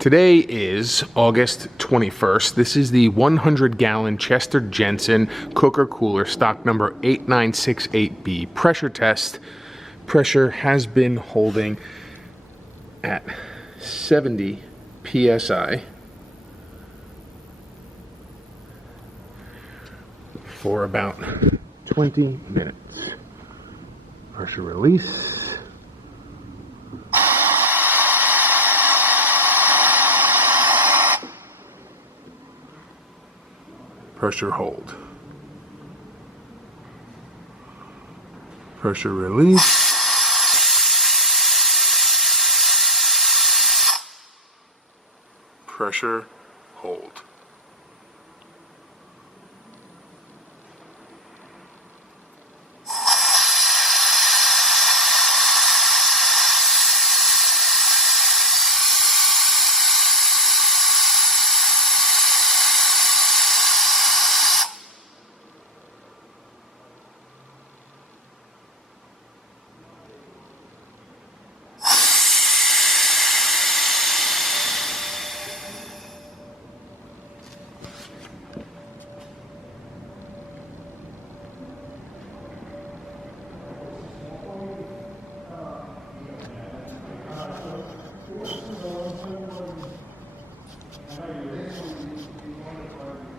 Today is August 21st. This is the 100-gallon Chester Jensen CookerCooler stock number 8968B pressure test. Pressure has been holding at 70 psi for about 20 minutes. Pressure release. Pressure hold. Pressure release. Pressure hold.